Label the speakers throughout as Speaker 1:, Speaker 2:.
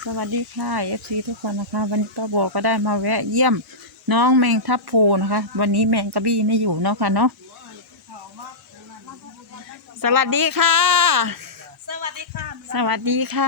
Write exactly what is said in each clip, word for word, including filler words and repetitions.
Speaker 1: สวัสดีค่ะ เอฟ ซี ทุกคนนะคะวันนี้ป้าบอกก็ได้มาแวะเยี่ยมน้องแมงทับโพนะคะ วันนี้แมงกะบี้ไม่อยู่เนาะค่ะเนาะสวัสดีค่ะ
Speaker 2: สวัสดีค่ะ
Speaker 1: สวัสดีค่ะ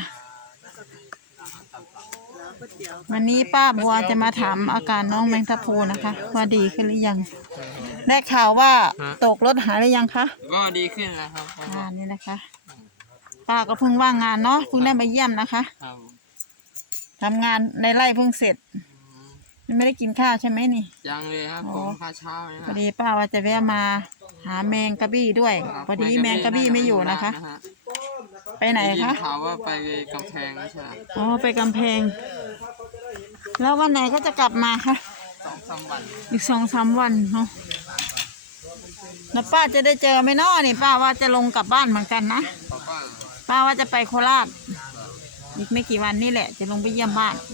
Speaker 1: วันนี้ป้าบัวจะมาถามอาการน้องแมงทับโพนะคะว่าดีขึ้นหรือยังได้ข่าวว่าตกรถหายหรือยังคะ
Speaker 3: ก็ดีขึ้นแล้วครับ
Speaker 1: อ่านี่นะคะป้าก็เพิ่งว่างงานเนาะเพิ่งได้มาเยี่ยมนะคะ
Speaker 3: ครับ
Speaker 1: ทำงานในไร่เพิ่งเสร็จไม่ได้กินข้าวใช่ไหมนี่
Speaker 3: ยังเลยครับผมข้าวเช้า
Speaker 1: พอดีป้าว่าจะแวะมาหาแมงกะบี้ด้วยพอดีแมงกะบี้ไม่อยู่นะคะไปไหนคะ
Speaker 3: ข่าวว่าไปกำแพงใช่ไหม
Speaker 1: อ๋อไปกำแพงแล้ววันไหนก็จะกลับมาคะ
Speaker 3: สองสามวัน
Speaker 1: อีกสองสามวันเนาะแล้วป้าจะได้เจอไหมเนาะนี่ป้าว่าจะลงกลับบ้านเหมือนกันนะป้าว่าจะไปโคราชอีกไม่กี่วันนี่แหละจะลงไปเยี่ยมบ้าน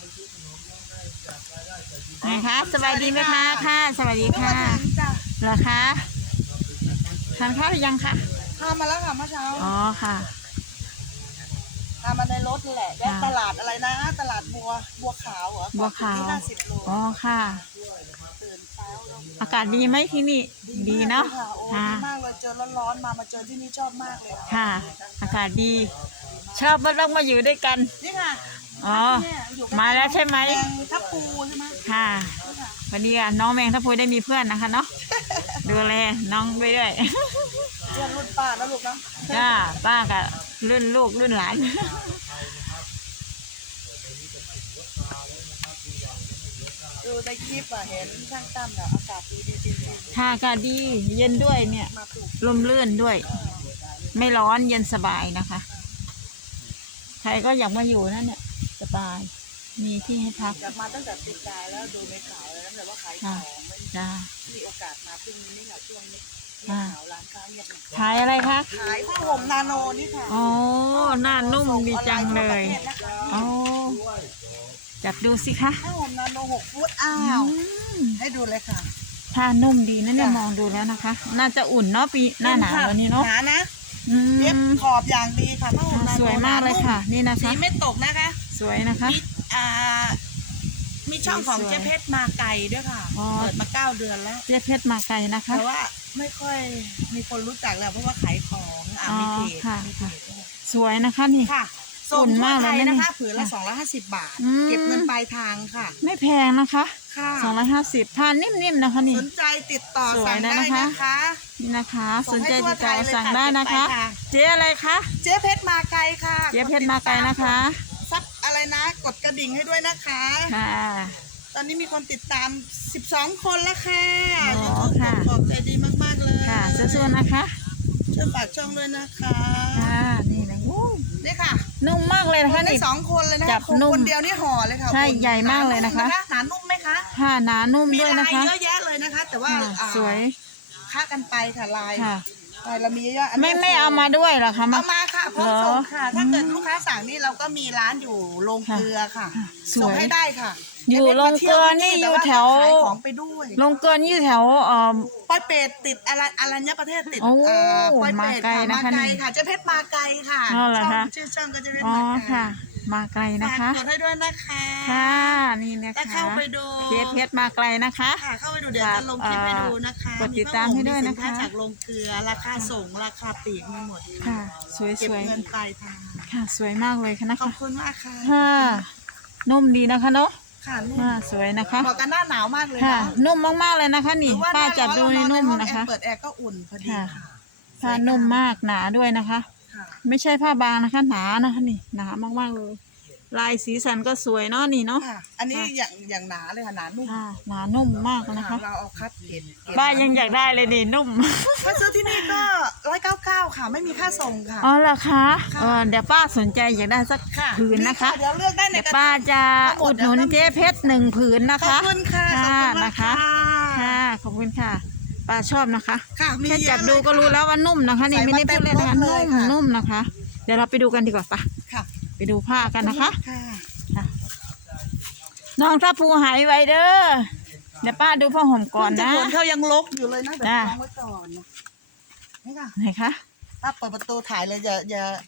Speaker 1: ไงคะสบายดีไหมคะค่ะสวัสดีค่ะเหรอคะทานข้าวหรือยังคะ
Speaker 2: ทานมาแล้วค่ะเมื่อเช้า
Speaker 1: อ๋อค่ะ
Speaker 2: ทานมาในรถแหละแวะตลาดอะไรนะตลาดบัวบัวขาวเหรอ
Speaker 1: บัวขาว
Speaker 2: ที่ห้าสิบโล
Speaker 1: อ๋อค่ะ
Speaker 2: ตื่นเช้า
Speaker 1: อากาศดีไหมที่นี่ดีเนาะ
Speaker 2: ค่ะดีมากเลยเจอร้อนๆมามาเจอที่นี่ชอบมากเลย
Speaker 1: ค่ะอากาศดีชอบมาต้องมาอยู่ด้วยกัน
Speaker 2: นี่ค่ะ
Speaker 1: อ๋อมาแล้วใช่ไหม
Speaker 2: ทับปูใช่ไหม
Speaker 1: ค่ะวันนี้น้องแมงทับปูได้มีเพื่อนนะคะเนาะดูแลน้องไปด้วย
Speaker 2: เพื่อนรุ่นป้าแล้วลูกเนาะ
Speaker 1: จ้าป้ากับรุ่นลูกรุ่นหลาน
Speaker 2: ดูในคลิปอะเห็นช่างตั้มเนี่ยอากาศดีดีจริง
Speaker 1: ๆค่ะอากาศดีเย็นด้วยเนี่ยลมลื่นด้วยไม่ร้อนเย็นสบายนะคะใครก็อยากมาอยู่นั่นเนี่ยสบายมีที่ให้พัก
Speaker 2: กลับมาตั้งแต่ปีกายแล้วดูในข่าวแล้วแต่ว่าขายของไม่มีโอกาสมาพรุ่งนี้นี่ค่ะช่วงนี้ข่าวร้านค้าเงียบ
Speaker 1: ขายอะไรคะ
Speaker 2: ขายผ้าห่มนาโนนี่ค่ะ
Speaker 1: อ๋อหน้านุ่มดีจังเลยอ๋อจับดูสิคะ
Speaker 2: ผ้าห่มนาโนหกฟุตอ้าวให้ดูเลยค่ะ
Speaker 1: ผ้านุ่มดีนะเนี่ยมองดูแล้วนะคะน่าจะอุ่นเนาะปีหน้าหนาววันนี้เนาะ
Speaker 2: หนานะเย็บขอบอย่างดีค่ะผ้าห่มนาโน
Speaker 1: สวยมากเลยค่ะนี่นะคะ
Speaker 2: สีไม่ตกนะคะ
Speaker 1: สวยนะคะ
Speaker 2: มีอ่ามีช่องของเจ๊เพชรมาไกลด้วยค่ะเปิดมาเก้าเดือนแล้ว
Speaker 1: เจ๊เพชรมาไกลนะคะ
Speaker 2: แต่ว่าไม่ค่อยมีคนรู้จักแล้วเพราะว่าขายของอ่ามีเพจมีเพจ
Speaker 1: สวยนะคะนี่
Speaker 2: ค่ะส่งมากเลยนะคะผืนละสองร้อยห้าสิบบาทเก็บเงินปลายทางค่ะ
Speaker 1: ไม่แพงนะคะสองร้อยห้าสิบทานนิ่มๆนะคะนี่
Speaker 2: สนใจติดต่อสั่งได้นะคะ
Speaker 1: นี่นะคะสนใจติดต่อสั่งได้นะคะเจ๊อะไรคะ
Speaker 2: เจ๊เพชรมาไกลค่ะ
Speaker 1: เจ๊เพชรมาไกลนะคะ
Speaker 2: ซับอะไรนะกดกระดิ่งให้ด้วยนะคะ
Speaker 1: ค่ะ
Speaker 2: ตอนนี้มีคนติดตามสิบสองคนแล้วค่ะ
Speaker 1: อ๋อค่ะ
Speaker 2: ขอบใจดีมากๆเลย
Speaker 1: ค่ะสู้ๆนะคะ
Speaker 2: ช่วยฝากช่องด้วยนะคะ
Speaker 1: ค่ะนี่นะ
Speaker 2: นี่ค่ะ
Speaker 1: นุ่มมากเลยนะคะ
Speaker 2: นี่สองคนเลยนะคะคนเดียวนี่ห่อเลยค่ะ
Speaker 1: ใช่ใหญ่มากเลยนะคะ
Speaker 2: หนานุ่มไหมคะ
Speaker 1: ค่ะหนานุ่มด้วยนะคะ
Speaker 2: มีลายเยอะแยะเลยนะคะแต่ว่า
Speaker 1: สวย
Speaker 2: ค่ากันไปค่ะลายลายเรามีเยอะ
Speaker 1: ๆไม่ไม่เอามาด้วยหรอคะ
Speaker 2: เอามาค่ะพร้อมส่งค่ะถ้าเกิดลูกค้าสั่งนี่เราก็มีร้านอยู่โรงเกลือค่ะส่งให้ได้ค่ะ
Speaker 1: อยู่โรงเกลือนี่อยู่แถว
Speaker 2: ขายของไปด้วย
Speaker 1: โรงเกลือนี่อยู่แถวเอ่อ
Speaker 2: ปอยเปตติดอะไรอรัญญประเทศติด
Speaker 1: ปอยเปต
Speaker 2: มาไกลค่ะเจ๊เพชรมาไกลค่ะช่องชื่อช่องก็เจ๊เพชรมาไกล
Speaker 1: มาไกลนะคะ
Speaker 2: กดให้ด้วยนะคะ
Speaker 1: ค่ะนี่นะคะ
Speaker 2: เข้าไปดู
Speaker 1: เจ๊เพชรมาไกลนะคะ
Speaker 2: ค่ะเข้าไปดูเดี๋ยวจะลงคลิปให้ดูนะคะ
Speaker 1: กดติดตามให้ด้วยนะคะ
Speaker 2: จากโรงเกลือราคาส่งราคาปลีกมีหมด
Speaker 1: ค่ะสวย
Speaker 2: เก็บเงินปลายทาง
Speaker 1: ค่ะสวยมากเลยค่ะนะคะ
Speaker 2: ขอบคุณมากค่ะ
Speaker 1: ค่ะนุ่มดีนะคะเนาะ
Speaker 2: ค่ะนุ่ม
Speaker 1: สวยนะคะ
Speaker 2: เหมาะกับหน้าหนาวมากเลย
Speaker 1: ค่ะนุ่มมากๆเลยนะคะนี่ป้าจับดูในนุ่มนะคะ
Speaker 2: เปิดแอร์ก็อุ่นพอดีค่ะ
Speaker 1: ผ้านุ่มมากหนาด้วยนะคะไม่ใช่ผ้าบางนะคะหนานะคะนี่หนามากๆเลยลายสีสันก็สวยเนาะนี่เนาะ
Speaker 2: อันนี้อย่างอย่างหนาเลยค่ะหนานุ่ม
Speaker 1: หนานุ่มมากนะคะ
Speaker 2: เราเอาคัดเกรด
Speaker 1: บ้านยังอยากได้เลยนี่นุ่ม
Speaker 2: ถ้าซื้อที่นี่ก็ร้อยเก้าเก้าค่ะไม่มีค่าส่งค่ะ
Speaker 1: อ๋อเหรอคะเออเดี๋ยวป้าสนใจอยากได้สักผืนนะคะ
Speaker 2: เดี๋ยวเลือกได้ในกระ
Speaker 1: ป้าจะอุดหนุนเจ๊เพชรหนึ่งผืนนะคะ
Speaker 2: ขอบคุณค่ะ
Speaker 1: นะคะค่ะขอบคุณค่ะป้าชอบนะคะ
Speaker 2: ค่ะ
Speaker 1: แค่จับดูก็รู้แล้วว่านุ่มนะคะนี่ไม่ได้พูดเล่นนะคะนุ่มนุ่มนะคะเดี๋ยวเราไปดูกันดีกว่าป่ะ
Speaker 2: ค่ะ
Speaker 1: ไปดูผ้ากันนะคะน้องทับภูหายไวเด้อเดี๋ยวป้าดูผ้าห่มก่อนนะ
Speaker 2: เขายังลกอยู่เลยนะเดี๋ยววางไว้ก่อนนี่ค่ะ
Speaker 1: ไหนคะ
Speaker 2: ป้าเปิดประตูถ่ายเลยอย่าอย่า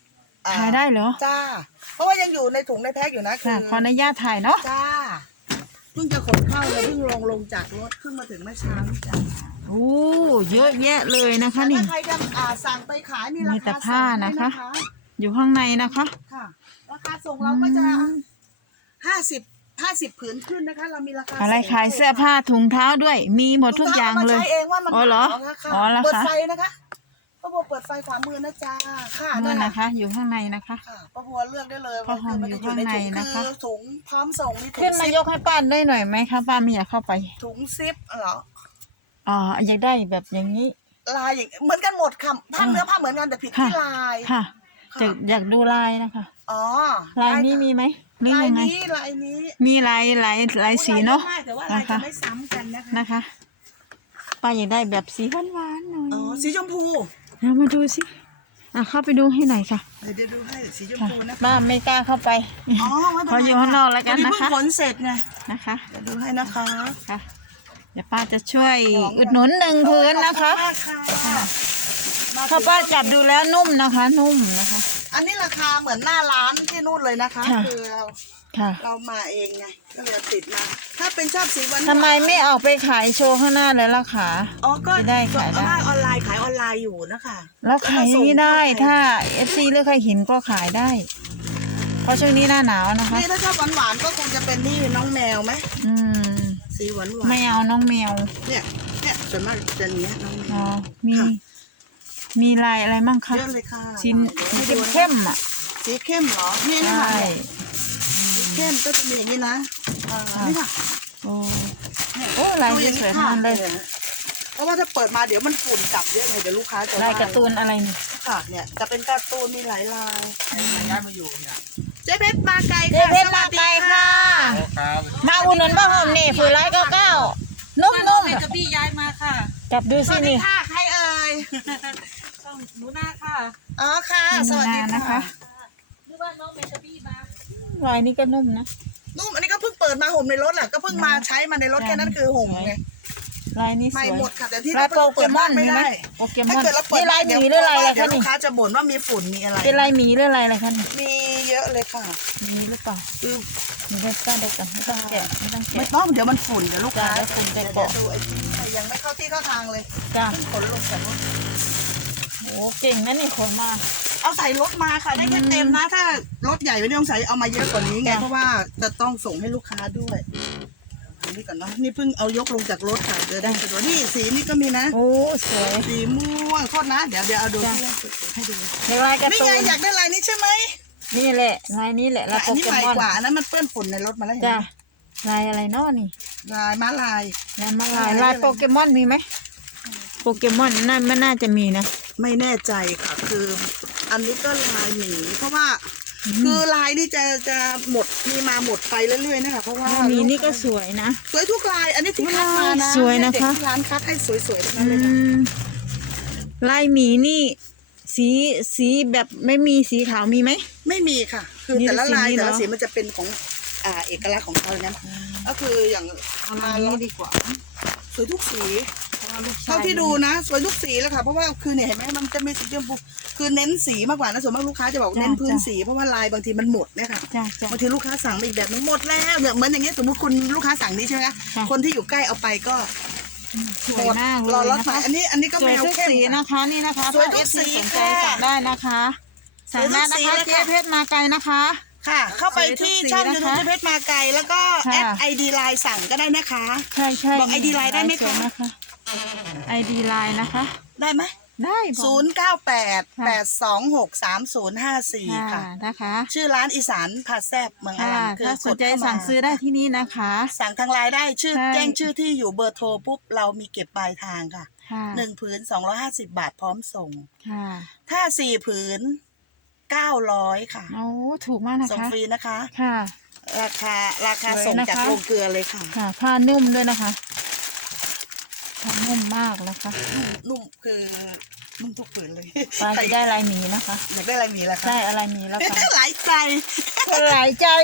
Speaker 2: อ่
Speaker 1: ถ่ายได้เหรอ
Speaker 2: จ้าเพราะว่ายังอยู่ในถุงในแพ็คอยู่นะคื
Speaker 1: ค่ะ
Speaker 2: อ
Speaker 1: ขออนุญาตถ่ายเนาะ
Speaker 2: จ้าเพิ่งจะขนเข้าเลยเพิ่งลงลงจากรถเพิ่งมาถึงเมื่อเช้านี่จ้า
Speaker 1: โอ้เยอะแยะเลยนะคะ
Speaker 2: แต่
Speaker 1: นี่
Speaker 2: ถ้าใครจะอ่าสั่งไปขายมีรา
Speaker 1: มีแต่
Speaker 2: คา
Speaker 1: ผ้า
Speaker 2: ส่งให้
Speaker 1: นะคะ
Speaker 2: นะคะ
Speaker 1: อยู่ข้างในนะคะ
Speaker 2: ค่ะราคาส่งเราก็จะห้าสิบห้าสิบผืนขึ้นนะคะ เรามีราคา
Speaker 1: อะไร
Speaker 2: ส่ง
Speaker 1: ขายเสื้อผ้าถุงเท้าด้วย มีหมดทุกอย่างเลย
Speaker 2: ใช้เองว่ามัน
Speaker 1: อ๋อเหรอ
Speaker 2: ขาวนะคะ
Speaker 1: อ๋อเหรอคะ
Speaker 2: เปิดไฟนะคะป้าบัวเปิดไฟขวามือนะจ๊ะค่ะ
Speaker 1: นั่น
Speaker 2: แหละ
Speaker 1: นะคะ อยู่ข้างในนะคะ
Speaker 2: ค่ะป้าบัวเลือกได้เลย
Speaker 1: ผ้าห่ม
Speaker 2: มันจะอยู่ในถุง
Speaker 1: อยู่ข้างในนะคะ
Speaker 2: คือถุงพร้อมส่งมีถุ
Speaker 1: ขึ้น
Speaker 2: ง
Speaker 1: มา
Speaker 2: ซิ
Speaker 1: ย
Speaker 2: ป
Speaker 1: กให้ป้าได้หน่อยไหมคะป้าไม่อยากเข้าไป
Speaker 2: ถุงซิปเหรอ
Speaker 1: อ๋ออยากได้แบบอย่างนี้
Speaker 2: ลายอย่างเหมือนกันหมดค่ะผ้าเนื้อผ้าเหมือนกันแต่ผิดที่ลาย
Speaker 1: ค่ะ
Speaker 2: ค่ะ
Speaker 1: จะอยากดูลายนะคะ
Speaker 2: อ๋อ
Speaker 1: ลายนี้มีไหมหรือ
Speaker 2: ลาย
Speaker 1: ยังไง
Speaker 2: นี้ลายนี้
Speaker 1: มีลายลายลายสีเนาะ
Speaker 2: ลยแต่ว่าลายจะไม่ซ้ำกันนะคะ
Speaker 1: นะคะป้าอยากได้แบบสีหวานๆหน่อย
Speaker 2: อ๋อสีชมพู
Speaker 1: เรามาดูสิอ่ะเข้าไปดูให้หน่อยค่ะ
Speaker 2: เดี๋ยวเดี๋ยวดูให้สีชม
Speaker 1: ค่ะ
Speaker 2: พูนะคะ
Speaker 1: ป้าไม่กล้าเข้าไป
Speaker 2: อ๋อไม่เป็น
Speaker 1: ขอ
Speaker 2: ไร
Speaker 1: อยู่ข้างนอกแล้วกันนะคะ
Speaker 2: พอดีเพิ่งขนเสร็จไง
Speaker 1: นะคะ
Speaker 2: เดี๋ยวดูให้นะคะ
Speaker 1: ค่ะเดี๋ยวป้าจะช่วยอุดหนุนหนึ่งพื้นนะคะ
Speaker 2: ขอบณมากค่ะ
Speaker 1: ถ้าป้าจับดูแล้วนุ่มนะคะ นุ่มนะคะ
Speaker 2: อันนี้ราคาเหมือนหน้าร้านที่นู่นเลยนะคะ
Speaker 1: ค่ะ
Speaker 2: คือเรา
Speaker 1: ค่ะ
Speaker 2: เรามาเองไงก็เลยติดมา ถ้าเป็นชอบสีหวานๆ
Speaker 1: ทำไมไม่ออกไปขายโชว์ข้างหน้าเลยล่ะคะ
Speaker 2: อ๋อก็
Speaker 1: จะได้ขายได้
Speaker 2: ออนไลน์ขายออนไลน์อยู่นะคะ
Speaker 1: แล้วขายอย่างนี้ได้ถ้าเอฟซีหรือใครเห็นก็ขายได้ เพราะช่วงนี้หน้าหนาวนะคะ
Speaker 2: นี่ถ้าชอบหวานๆก็คงจะเป็นนี่น้องแมวไหม
Speaker 1: อืม
Speaker 2: สีหวาน
Speaker 1: ไม่เอาน้องแมว
Speaker 2: ๆเนี่ยเนี่ยส่วนมากจะเนี้ยน้องแม
Speaker 1: อ๋อ
Speaker 2: ว
Speaker 1: มี
Speaker 2: ค่ะ
Speaker 1: มีลายอะไรมั่งคะ
Speaker 2: เยอะเลยค่ะ
Speaker 1: ชิ้น
Speaker 2: ให้
Speaker 1: เข้
Speaker 2: ดู
Speaker 1: ม
Speaker 2: นะ
Speaker 1: เข้มๆอ่ะ
Speaker 2: สีเข้มเหรอนี่
Speaker 1: ใช
Speaker 2: นะคะ
Speaker 1: ่
Speaker 2: สีเข้มก็จะมีอย่างนี้นะอ่า
Speaker 1: ค่ะ
Speaker 2: นี่ค่ะ
Speaker 1: โอ้โอ้ลาย
Speaker 2: ดู
Speaker 1: ส
Speaker 2: อย่าง
Speaker 1: วย
Speaker 2: นี้
Speaker 1: ๆทั้ง
Speaker 2: ค่ะ
Speaker 1: นั้นเลย
Speaker 2: เพราะว่าถ้าเปิดมาเดี๋ยวมันฝุ่นกลับเยอะไงเดี๋ยวลูกค้าจะ
Speaker 1: ลายการ์ตูนอะไรนี่
Speaker 2: ค่ะเนี่ยจะเป็นการ์ตูนมีหลายลาย
Speaker 3: ย้ายมาอยู่เนี่ย
Speaker 2: เจ๊เพชรมาไกล
Speaker 1: เจ๊
Speaker 2: ค่ะ
Speaker 1: เพชรมาไกลค่ะ
Speaker 3: ครับ
Speaker 1: มาอุ่นหนุนบ้าหอมนี่ฝืนไร้เก้าเก้านุ่ม
Speaker 2: น้องเมกะบี้ย้ายมาค่ะ
Speaker 1: ๆจับดู
Speaker 2: ส
Speaker 1: สิ
Speaker 2: วัสดี
Speaker 1: นี่
Speaker 2: ค่ะใครเอ่ย
Speaker 4: ช่องหนูนาค่ะ
Speaker 2: อ๋อค่ะ สวัสดี
Speaker 1: นะ
Speaker 2: ค่ะ
Speaker 1: คะ
Speaker 4: นึกว่าน้องเมกะบี้มา
Speaker 1: ลายนี้ก็นุ่มนะ
Speaker 2: นุ่มอันนี้ก็เพิ่งเปิดมาห่มในรถแหละก็เพิ่งมาใช้มาในรถแค่นั้นคือห่มไง
Speaker 1: ลายนี้ส
Speaker 2: ไม่
Speaker 1: วย
Speaker 2: หมดค่ะแต่ที่
Speaker 1: ลายโปเกมอน
Speaker 2: ไม่
Speaker 1: มีไหม
Speaker 2: ได้
Speaker 1: โปเกม
Speaker 2: ถ้า
Speaker 1: อน
Speaker 2: เกิดเราเปิด
Speaker 1: นี่ลายหมีหรือลายอะไร
Speaker 2: เดี๋ย
Speaker 1: คะ
Speaker 2: วลู
Speaker 1: นี่
Speaker 2: กค้าจะบ่นว่ามีฝุ่นมีอะไร
Speaker 1: เป็นลายหมีหรือลายอะไรคะนี่
Speaker 2: มีเยอะเลยค่ะ
Speaker 1: มีหรือเปล่า
Speaker 2: คือ
Speaker 1: มีได้ต้าได้กันไม่ต้องแกะไม่ต้อง
Speaker 2: ไม่
Speaker 1: แกะ
Speaker 2: ต้องเดี๋ยวมันฝุ่นเดี๋ยวลูกค้า
Speaker 1: จ้ะแล้วฝุ่นจะ
Speaker 2: เดี๋ยว
Speaker 1: เกาะ
Speaker 2: ดูไอ้ที่ยังไม่เข้าที่เข้าทางเลย
Speaker 1: จ้า
Speaker 2: เพิ่งขนลงจากรถ
Speaker 1: โอ้เก่งนะนี่คนมา
Speaker 2: เอาใส่รถมาค่ะได้แค่เต็มนะถ้ารถใหญ่ไม่ต้องใส่เอามาเยอะกว่านี้ไง
Speaker 1: จ้ะ
Speaker 2: เพราะว่าจะต้องส่งให้ลูกค้าด้วยอันนี้ก่อนเนาะนี่เพิ่งเอายกลงจากรถค่ะเดี๋ยวได้สะดวกนี่สีนี้ก็มีนะ
Speaker 1: โอ้สวย
Speaker 2: สีม่วงโทษนะ เดี๋ยวเดี๋ยวเอาดู
Speaker 1: จ้ะ
Speaker 2: ให้ดู
Speaker 1: ในลายการ์
Speaker 2: นี่
Speaker 1: ตู
Speaker 2: ไง
Speaker 1: น
Speaker 2: อยากได้ลายนี้ใช่ไหม
Speaker 1: นี่แหละลายนี้แหละลาย
Speaker 2: อั
Speaker 1: โป
Speaker 2: นนี้
Speaker 1: เก
Speaker 2: ใหม่
Speaker 1: มอน
Speaker 2: กว่าอันนั้นมันเปื้อนฝุ่นในรถมาแล้วเห็นไห
Speaker 1: จ้าม ลายอะไรเนาะนี่
Speaker 2: ลายม้าลาย
Speaker 1: ลายมาลาย
Speaker 2: ลาย
Speaker 1: ลาย
Speaker 2: อะไร
Speaker 1: โปเกมอนมีไหมโปเกมอนน่าไม่น่าจะมีนะ
Speaker 2: ไม่แน่ใจค่ะ คือ อันนี้ก็ลายหมีเพราะว่า คือลายนี่จะจะหมดมีมาหมดไปเรื่อยๆนะคะเพราะว่า
Speaker 1: มีนี่ก็สวยนะ
Speaker 2: สวยทุกลาย อันนี้ที่คัดมานะ
Speaker 1: สวยนะคะ
Speaker 2: ให้เด็กที่ร้านคัดให้สวยๆทั้งนั้
Speaker 1: อื
Speaker 2: นเลยค่ะ
Speaker 1: มลายหมีนี่ สีสีแบบไม่มีสีขาวมีไหม
Speaker 2: ไม่มีค่ะ คือ
Speaker 1: มี
Speaker 2: แต่ละ
Speaker 1: แต่สี
Speaker 2: ลาย
Speaker 1: นี้
Speaker 2: แต่ละ
Speaker 1: เหรอ
Speaker 2: สีมันจะเป็นของอ่าเอกลักษณ์ของเขาอย่างนั้นก็คืออย่าง
Speaker 1: เอาลายนี้ดีกว่า
Speaker 2: สวยทุกสี
Speaker 1: เพราะว่าลูกชย
Speaker 2: เท่าที่ดูนะสวยทุกสีแล้วค่ะเพราะว่าคือเนี่ยเห็นไหมมันจะมีสีชมพูคือเน้นสีมากกว่านะส่วนมากลูกค้าจะบอก
Speaker 1: จ้ะ
Speaker 2: เน้นพื้น
Speaker 1: จ้ะ
Speaker 2: สีเพราะว่าลายบางทีมันหมดเนี่ยค่ะ
Speaker 1: จ้าจ้า
Speaker 2: บางทีลูกค้าสั่งมาอีกแบบนึงหมดแล้วเนี่ยเหมือนอย่างเงี้ยสมมติคุณลูกค้าสั่งนี้ใช่ไหมคะ
Speaker 1: ค่ะ
Speaker 2: คนที่อยู่ใกล้เอาไปก็
Speaker 1: สวยมากเล
Speaker 2: รอย รถ
Speaker 1: นะ
Speaker 2: ใหม่
Speaker 1: คะ
Speaker 2: อันนี้อันนี้ก็
Speaker 1: สว
Speaker 2: แม
Speaker 1: ยว ทุก
Speaker 2: เข้ม
Speaker 1: สี
Speaker 2: ค่ะ
Speaker 1: นะคะนี่นะคะ
Speaker 2: สวยทุ
Speaker 1: ถ้าก เอฟ
Speaker 2: สี
Speaker 1: ซีสนใจ
Speaker 2: ค่ะ
Speaker 1: สั่งได้นะคะสั่งได้นะ
Speaker 2: สวย
Speaker 1: คะ
Speaker 2: ทุกสี
Speaker 1: เจ๊
Speaker 2: เลยค่ะ
Speaker 1: เพชรมาไกลนะคะ
Speaker 2: ค่ะ เข้าไปที่
Speaker 1: สวยทุกสี
Speaker 2: ช่อง
Speaker 1: นะคะ
Speaker 2: ยูทูบเพชรมาไกลแล้วก็
Speaker 1: ค่ะ
Speaker 2: แอดไอดีไลน์สั่งก็ได้นะคะ
Speaker 1: ใช่ใช่
Speaker 2: บอก ไอ ดี ไลน์ได้ไหมคะ
Speaker 1: ไอดีไลน์นะคะ
Speaker 2: ได้ไหม
Speaker 1: ได้บอก
Speaker 2: ศูนย์เก้าแปด
Speaker 1: ค่ะ
Speaker 2: แปดสองหกสามศูนย์ห้าสี่
Speaker 1: ค่ะ
Speaker 2: ค่ะ
Speaker 1: นะคะ
Speaker 2: ชื่อร้านอีสานผัดแซบเมืองอ
Speaker 1: ค่ะ
Speaker 2: รัญคือ
Speaker 1: ถ้าสนใจ
Speaker 2: กดเข้ามา
Speaker 1: สั่งซื้อได้ที่นี่นะคะ
Speaker 2: สั่งทางไลน์ได้ชื่อ
Speaker 1: ใช่
Speaker 2: แจ้งชื่อที่อยู่เบอร์โทรปุ๊บเรามีเก็บปลายทางค่ะ
Speaker 1: ค่ะ
Speaker 2: หนึ่งผืนสองร้อยห้าสิบบาทพร้อมส่ง
Speaker 1: ค่ะ
Speaker 2: ถ้าสี่ผืนเก้าร้อยค่ะ
Speaker 1: โอ้ถูกมากนะ
Speaker 2: ส่ง
Speaker 1: คะ
Speaker 2: ฟรีนะคะ
Speaker 1: ค่ะ
Speaker 2: ราคาราคา
Speaker 1: สวย
Speaker 2: ส่ง
Speaker 1: นะคะ
Speaker 2: จากโรงเกลือเลยค่ะ
Speaker 1: ค่ะผ้านุ่มด้วยนะคะผ้านุ่มมากนะคะ
Speaker 2: นุ่มนุ่มคือนุ่มทุกผืนเลย
Speaker 1: ปลาจะได้ลายหมีนะคะ
Speaker 2: อยากได้อะไรมีแล้วค่ะ
Speaker 1: ได้อะไรหมีแล้วค่ะ
Speaker 2: หลายใจ
Speaker 1: หลายใจ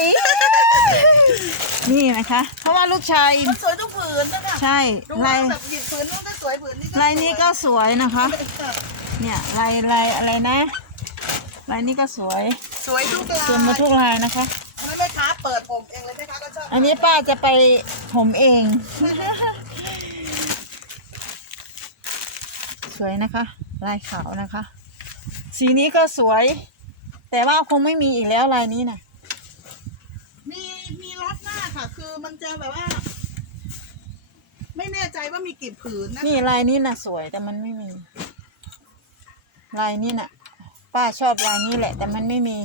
Speaker 1: นี่นะคะ เพราะว่าลูกชาย
Speaker 2: มันสวยทุกผืนนะคะ
Speaker 1: ใช่
Speaker 2: ดู
Speaker 1: ลาย
Speaker 2: แบบหยิบผืนนู้นก็สวยผืนนี้ก็
Speaker 1: ลายนี้ก็สวยนะคะ
Speaker 2: สวย
Speaker 1: เนี่ยลายลายอะไรนะลายนี้ก็สวย
Speaker 2: สวยทุกลาย
Speaker 1: สวยหมาทุกลายนะคะ
Speaker 2: อันนั้นแม่ค้าเปิดผมเองเลยแม่ค้าก็ชอบ
Speaker 1: อันนี้ป้าจะไปผมเอง สวยนะคะ ลายขาวนะคะ สีนี้ก็สวย แต่ว่าคงไม่มีอีกแล้วลายนี้นะ
Speaker 2: มีมีล็อตหน้าค่ะ คือมันจะแบบว่า ไม่แน่ใจว่ามีกี่ผืนนะ
Speaker 1: นี่ลายนี้น่ะสวยแต่มันไม่มี ลายนี้น่ะ ป้าชอบลายนี้แหละ แต่มันไม่มี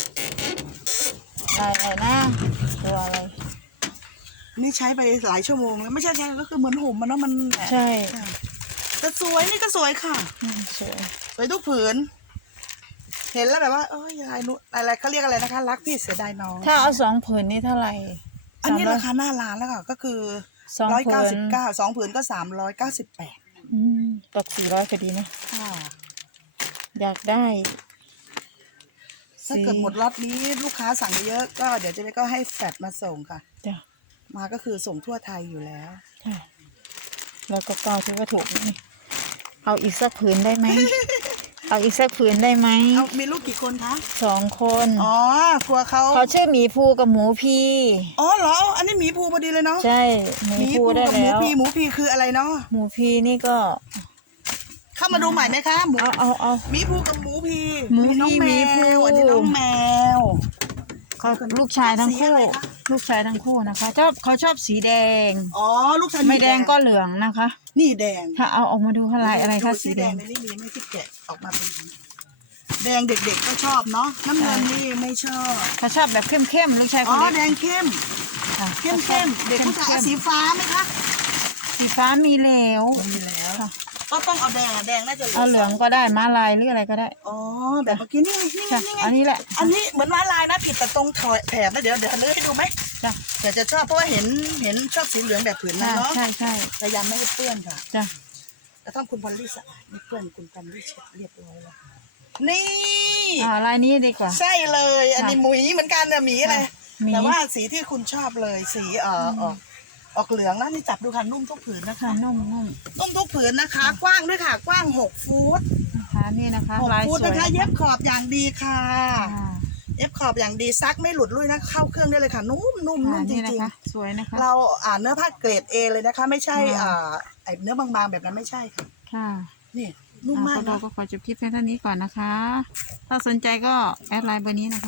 Speaker 1: ลายอะไรนะตัวอะไร
Speaker 2: นี่ใช้ไปหลายชั่วโมงแล้วไม่ใช่ใช่ก็คือเหมือนห่มมันเนาะมัน
Speaker 1: ใช่
Speaker 2: แต่สวยนี่ก็สวยค่ะ
Speaker 1: อืมสวย
Speaker 2: สวยทุกผืน เห็นแล้วแบบว่าเอ้ยลายนู้นอะไรเขาเรียกอะไรนะคะ รักพี่เสียดายน้อง
Speaker 1: ถ้าเอาสองผืนนี้เท่าไหร่
Speaker 2: อันนี้
Speaker 1: สมย
Speaker 2: ราคาหน้าร้านแล้วค่ะก็คือ
Speaker 1: สอง
Speaker 2: ร้อย
Speaker 1: ผื
Speaker 2: เก้าน สิบเก้าสองผืนก็สามร้อยเก้าสิบแปด
Speaker 1: อืมตกสี่ร้อยก็ดีนะ
Speaker 2: ค่ะ
Speaker 1: อยากได้
Speaker 2: ถ้าเกิดหมดล็อตนี้ลูกค้าสั่งเยอะก็เดี๋ยวเจะได้ก็ให้แฟดมาส่งค่ะ
Speaker 1: จ้ะ
Speaker 2: มาก็คือส่งทั่วไทยอยู่แล้ว
Speaker 1: ใช่แล้วก็เก้าถือว่าถูกนี่เอาอีกสักผืนได้ไหม เอาอีกสักผืนได้ไหม
Speaker 2: เอามีลูกกี่คนคะ
Speaker 1: สองคน
Speaker 2: อ๋อกลัวเขา
Speaker 1: เขาชื่อหมีภูกับหมูพี
Speaker 2: อ๋อเหรอ อันนี้หมีภูพอดีเลยเนาะ
Speaker 1: ใช่หมี
Speaker 2: หมี
Speaker 1: ภู
Speaker 2: ภู
Speaker 1: ได้
Speaker 2: กับหมู
Speaker 1: แล้ว
Speaker 2: พีหมูพีคืออะไรเนาะ
Speaker 1: หมูพีนี่ก็
Speaker 2: เข้ามาดูใหม่ไหมคะหมู
Speaker 1: เอาเอาเอา
Speaker 2: หมีภูกับหมูพี
Speaker 1: หมูพี
Speaker 2: น้องแม
Speaker 1: หมีภู
Speaker 2: วอันนี้น้องแมว
Speaker 1: เขาลูกชายทั้ง
Speaker 2: สี
Speaker 1: คู่
Speaker 2: อะไรคะ
Speaker 1: ลูกชายทั้งคู่นะคะชอบเขาชอบสีแดง
Speaker 2: อ๋อลูกชาย
Speaker 1: ไม่แดงก็เหลืองนะคะ
Speaker 2: นี่แดง
Speaker 1: ถ้าเอาออกมาดูอะไรอะไรคะสีแดง
Speaker 2: ในนี่มีไม่ที่แกะออกมาเป็นแดงเด็กๆก็ชอบเนาะน้ำเงินนี่ไม่ชอบ
Speaker 1: เขาชอบแบบเข้มๆลูกชายค
Speaker 2: อ๋อน แด
Speaker 1: เล็ก
Speaker 2: งเข้ม
Speaker 1: ค่ะ
Speaker 2: เข้มเข้มๆเด็กผู้ชายเอาสีฟ้าไหมคะ
Speaker 1: สีฟ้ามีเหลว
Speaker 2: มีแล้ว
Speaker 1: ค่ะ
Speaker 2: ก็ต้องเอาแดงอะแดงน่าจะ
Speaker 1: เอาเหลืองก็ได้ม้าลายหรืออะไรก็ได้
Speaker 2: อ๋อแบบเมื่อกี้นี่ไงนี่ไง
Speaker 1: จ้ะ
Speaker 2: นี่ไง
Speaker 1: อันนี้แหละ
Speaker 2: อันนี้เหมือนม้าลายนะผิดแต่ตรงถอยแถบนะเดี๋ยวเดี๋ยวเลือกให้ดูไหม
Speaker 1: จ้ะ
Speaker 2: เดี๋ยวจะชอบเพราะว่าเห็นเห็นชอบสีเหลืองแบบผืนนั้นเนาะ
Speaker 1: ใช่ใช่
Speaker 2: พยายามไม่ให้เปื้อนค่ะ
Speaker 1: จ้ะ
Speaker 2: แต่ต้องคุณพอลลี่สะอาดไม่เปื้อนคุณพอลลี่เช็ดเรียบร้อยแล้วนี่
Speaker 1: อ่าลายนี้ดีกว่า
Speaker 2: ใช่เลย อันนี้หมุยเหมือนกันนะหมีอะไร
Speaker 1: หมี
Speaker 2: แต่ว่าสีที่คุณชอบเลยสีเอ่อออกออกเหลืองนะนี่จับดูค่ะนุ่มทุกผืนนะคะ
Speaker 1: ค่ะนุ่มนุ่ม
Speaker 2: นุ่มทุกผืนนะคะ กว้างด้วยค่ะ กว้างหกฟุต
Speaker 1: นะคะนี่นะคะ
Speaker 2: หก
Speaker 1: ลาย
Speaker 2: ฟุต
Speaker 1: สวย
Speaker 2: นะคะ เย็บขอบอย่างดีค่ะ
Speaker 1: อ่า
Speaker 2: เย็บขอบอย่างดีซักไม่หลุดลุยนะเข้าเครื่องได้เลยค่ะนุ่มนุ่มนุ่
Speaker 1: อ่าม
Speaker 2: จ
Speaker 1: นี่
Speaker 2: ริ
Speaker 1: นะ
Speaker 2: ง
Speaker 1: คะ สวยนะคะ
Speaker 2: ๆเราอ่านเนื้อผ้าเกรด A เลยนะคะ ไม่ใช่
Speaker 1: อ่า
Speaker 2: อ่าไอเนื้อบางๆแบบนั้นไม่ใช่ค่ะ
Speaker 1: ค่ะ
Speaker 2: นี่นุ่มมาก
Speaker 1: อ่าก็
Speaker 2: นะ
Speaker 1: เราก็ขอจบคลิปแค่เท่านี้ก่อนนะคะ ถ้าสนใจก็แอดไลน์เบอร์นี้นะคะ